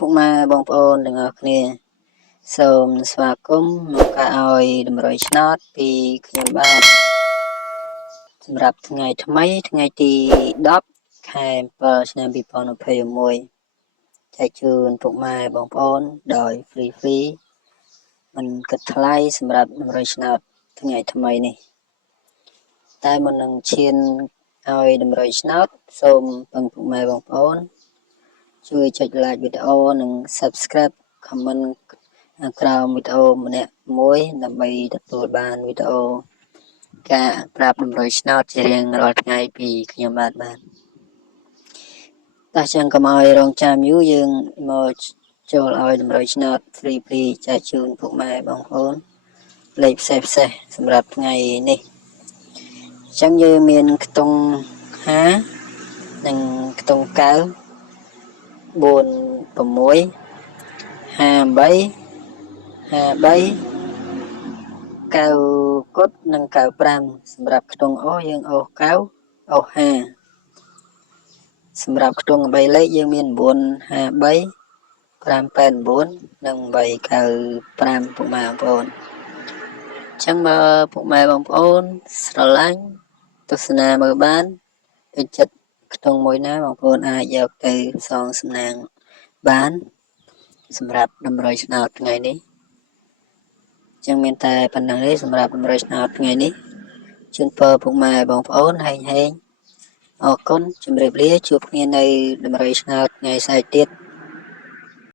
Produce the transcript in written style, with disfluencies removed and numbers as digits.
ពុកម៉ែបងប្អូនទាំងអស់គ្នាសូមស្វាគមន៍មកការឲ្យតម្រុយឆ្នោតពីខ្ញុំបាទសម្រាប់ថ្ងៃថ្មីថ្ងៃទី10ខែ7ឆ្នាំ2021ចែកជូនពុកម៉ែបងប្អូនដោយ free មិនគិតថ្លៃសម្រាប់តម្រុយឆ្នោតថ្ងៃថ្មីនេះតែមុននឹងឈានឲ្យតម្រុយឆ្នោតសូមពឹងពុកម៉ែបងប្អូនជួយចុច like វីដេអូនិង subscribe comment ក្រោមវីដេអូម្នាក់មួយដើម្បីទទួលបានវីដេអូការប្រាប់តម្រុយឆ្នោតជារៀងរាល់ថ្ងៃពីខ្ញុំបាទតោះចឹងកុំឲ្យរងចាំយូរយើងមកចូលឲ្យតម្រុយឆ្នោត free ចែកជូនពុកម៉ែបងប្អូនលេខពិសេសសម្រាប់ថ្ងៃនេះចឹងយើងមានខ្ទង់5និងខ្ទង់9 4 6 58 53 9 គុតនិង95សម្រាប់ខ្ទង់អូសយើងអូស9អូស5សម្រាប់ខ្ទង់8លេខយើងមាន953 589និង895ពុកម៉ែបងប្អូនអញ្ចឹងបើពុកម៉ែបងប្អូនស្រឡាញ់ទស្សនាមើលបានចូលចិត្តខ្ទង់មួយណាបងប្អូនអាចយកទៅសងសំណាងបានសម្រាប់តម្រុយឆ្នោតថ្ងៃនេះចឹងមានតែប៉ុណ្្នឹងទេសម្រាប់តម្រុយឆ្នោតថ្ងៃនេះជូនពរពុកម៉ែបងប្អូនហែងអរគុណជម្រាបលាជួបគ្នានៅតម្រុយឆ្នោតថ្ងៃស្អែកទៀត